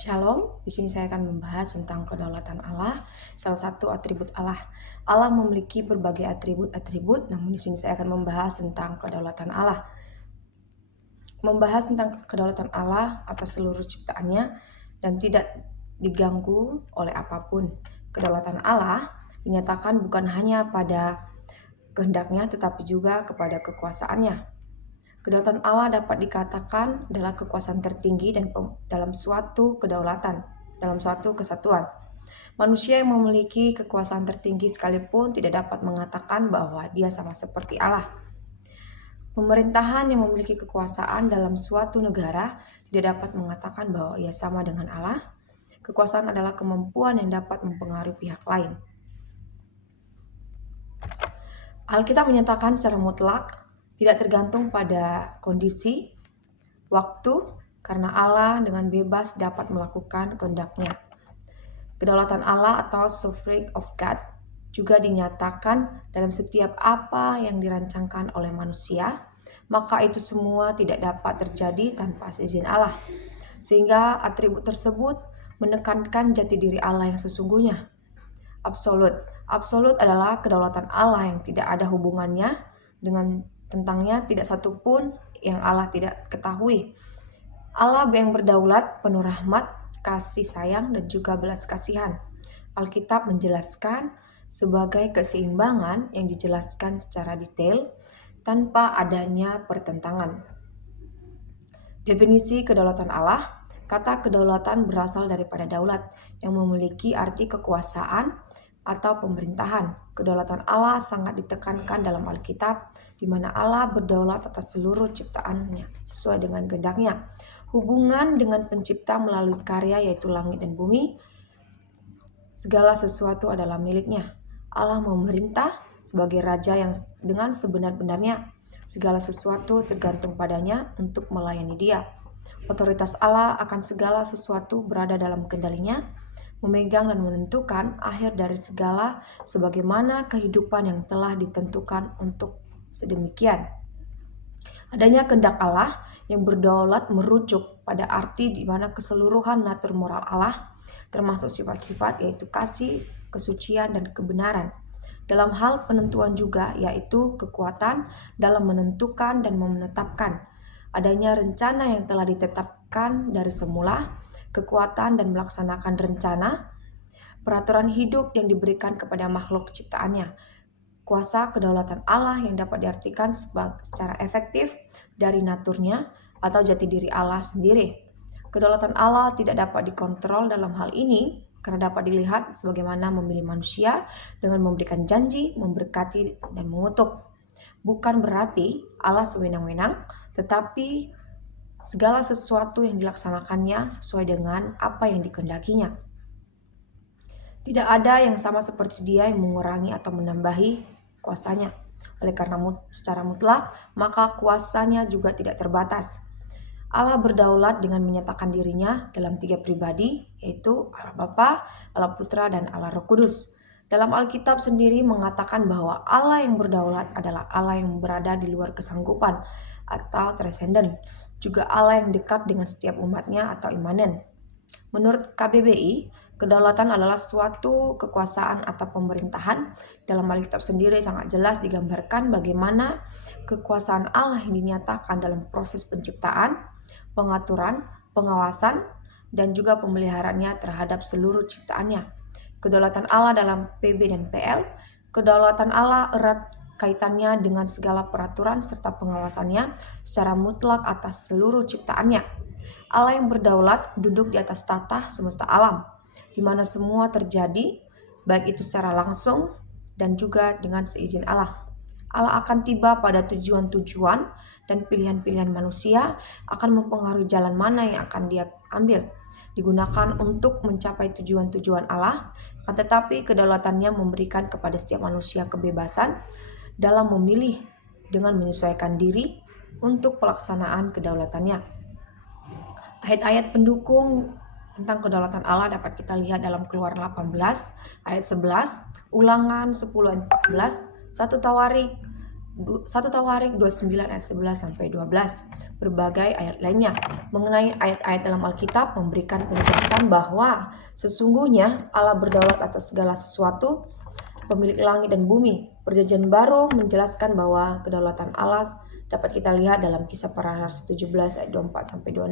Shalom, di sini saya akan membahas tentang kedaulatan Allah, salah satu atribut Allah. Allah memiliki berbagai atribut-atribut, namun di sini saya akan membahas tentang kedaulatan Allah. Membahas tentang kedaulatan Allah atas seluruh ciptaannya dan tidak diganggu oleh apapun. Kedaulatan Allah dinyatakan bukan hanya pada kehendaknya, tetapi juga kepada kekuasaannya. Kedaulatan Allah dapat dikatakan adalah kekuasaan tertinggi dan dalam suatu kedaulatan, dalam suatu kesatuan. Manusia yang memiliki kekuasaan tertinggi sekalipun tidak dapat mengatakan bahwa dia sama seperti Allah. Pemerintahan yang memiliki kekuasaan dalam suatu negara tidak dapat mengatakan bahwa ia sama dengan Allah. Kekuasaan adalah kemampuan yang dapat mempengaruhi pihak lain. Alkitab menyatakan secara mutlak tidak tergantung pada kondisi, waktu, karena Allah dengan bebas dapat melakukan kehendaknya. Kedaulatan Allah atau sovereignty of God juga dinyatakan dalam setiap apa yang dirancangkan oleh manusia, maka itu semua tidak dapat terjadi tanpa seizin Allah. Sehingga atribut tersebut menekankan jati diri Allah yang sesungguhnya. Absolut adalah kedaulatan Allah yang tidak ada hubungannya dengan tentangnya tidak satu pun yang Allah tidak ketahui. Allah yang berdaulat, penuh rahmat, kasih sayang, dan juga belas kasihan. Alkitab menjelaskan sebagai keseimbangan yang dijelaskan secara detail tanpa adanya pertentangan. Definisi kedaulatan Allah, kata kedaulatan berasal daripada daulat yang memiliki arti kekuasaan atau pemerintahan. Kedaulatan Allah sangat ditekankan dalam Alkitab, di mana Allah berdaulat atas seluruh ciptaannya sesuai dengan kehendaknya. Hubungan dengan pencipta melalui karya yaitu langit dan bumi, segala sesuatu adalah miliknya. Allah memerintah sebagai raja yang dengan sebenar-benarnya. Segala sesuatu tergantung padanya untuk melayani dia. Otoritas Allah akan segala sesuatu berada dalam kendalinya, memegang dan menentukan akhir dari segala sebagaimana kehidupan yang telah ditentukan untuk sedemikian. Adanya kehendak Allah yang berdaulat merujuk pada arti di mana keseluruhan natur moral Allah, termasuk sifat-sifat yaitu kasih, kesucian, dan kebenaran. Dalam hal penentuan juga, yaitu kekuatan dalam menentukan dan menetapkan. Adanya rencana yang telah ditetapkan dari semula, kekuatan dan melaksanakan rencana, peraturan hidup yang diberikan kepada makhluk ciptaannya, kuasa kedaulatan Allah yang dapat diartikan secara efektif dari naturnya atau jati diri Allah sendiri. Kedaulatan Allah tidak dapat dikontrol dalam hal ini karena dapat dilihat sebagaimana memilih manusia dengan memberikan janji, memberkati, dan mengutuk. Bukan berarti Allah sewenang-wenang, tetapi segala sesuatu yang dilaksanakannya sesuai dengan apa yang dikehendakinya. Tidak ada yang sama seperti Dia yang mengurangi atau menambahi kuasanya. Oleh karena secara mutlak, maka kuasanya juga tidak terbatas. Allah berdaulat dengan menyatakan dirinya dalam 3 pribadi, yaitu Allah Bapa, Allah Putra, dan Allah Roh Kudus. Dalam Alkitab sendiri mengatakan bahwa Allah yang berdaulat adalah Allah yang berada di luar kesanggupan atau transenden, juga Allah yang dekat dengan setiap umatnya atau imanen. Menurut KBBI, kedaulatan adalah suatu kekuasaan atau pemerintahan. Dalam Alkitab sendiri sangat jelas digambarkan bagaimana kekuasaan Allah yang dinyatakan dalam proses penciptaan, pengaturan, pengawasan, dan juga pemeliharaannya terhadap seluruh ciptaannya. Kedaulatan Allah dalam PB dan PL, kedaulatan Allah erat kaitannya dengan segala peraturan serta pengawasannya secara mutlak atas seluruh ciptaannya. Allah yang berdaulat duduk di atas tahta semesta alam, di mana semua terjadi, baik itu secara langsung dan juga dengan seizin Allah. Allah akan tiba pada tujuan-tujuan dan pilihan-pilihan manusia akan mempengaruhi jalan mana yang akan dia ambil, digunakan untuk mencapai tujuan-tujuan Allah, akan tetapi kedaulatannya memberikan kepada setiap manusia kebebasan dalam memilih dengan menyesuaikan diri untuk pelaksanaan kedaulatannya. Ayat-ayat pendukung tentang kedaulatan Allah dapat kita lihat dalam Keluaran 18 ayat 11, Ulangan 10 ayat 14, 1 Tawarik 29 ayat 11 sampai 12. berbagai ayat lainnya. Mengenai ayat-ayat dalam Alkitab memberikan penegasan bahwa sesungguhnya Allah berdaulat atas segala sesuatu, pemilik langit dan bumi. Perjanjian baru menjelaskan bahwa kedaulatan Allah dapat kita lihat dalam Kisah Para Rasul 17 ayat 24-26.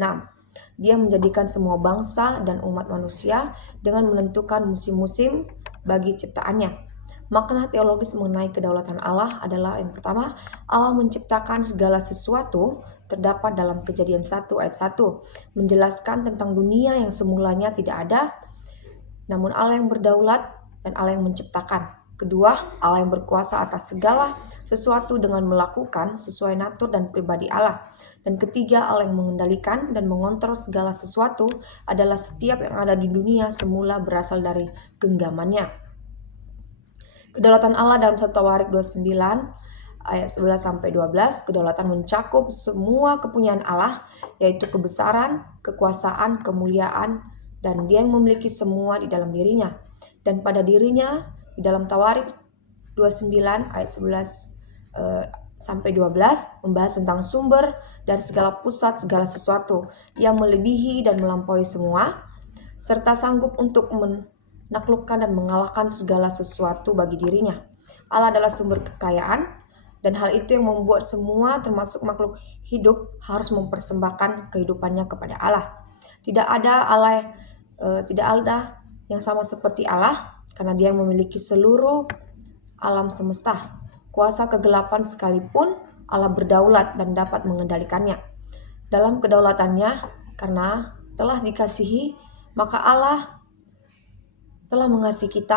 Dia menjadikan semua bangsa dan umat manusia dengan menentukan musim-musim bagi ciptaannya. Makna teologis mengenai kedaulatan Allah adalah yang pertama, Allah menciptakan segala sesuatu terdapat dalam Kejadian 1 ayat 1, menjelaskan tentang dunia yang semulanya tidak ada, namun Allah yang berdaulat dan Allah yang menciptakan. Kedua, Allah yang berkuasa atas segala sesuatu dengan melakukan sesuai natur dan pribadi Allah. Dan ketiga, Allah yang mengendalikan dan mengontrol segala sesuatu adalah setiap yang ada di dunia semula berasal dari genggamannya. Kedaulatan Allah dalam 1 Tawarik 29 ayat 11-12, kedaulatan mencakup semua kepunyaan Allah, yaitu kebesaran, kekuasaan, kemuliaan, dan Dia yang memiliki semua di dalam dirinya. Dan pada dirinya, di dalam Tawarik 29 ayat 11-12 membahas tentang sumber dan segala pusat segala sesuatu yang melebihi dan melampaui semua, serta sanggup untuk menaklukkan dan mengalahkan segala sesuatu bagi dirinya. Allah adalah sumber kekayaan, dan hal itu yang membuat semua termasuk makhluk hidup harus mempersembahkan kehidupannya kepada Allah. Tidak ada yang sama seperti Allah, karena Dia yang memiliki seluruh alam semesta. Kuasa kegelapan sekalipun Allah berdaulat dan dapat mengendalikannya. Dalam kedaulatannya, karena telah dikasihi, maka Allah telah mengasihi kita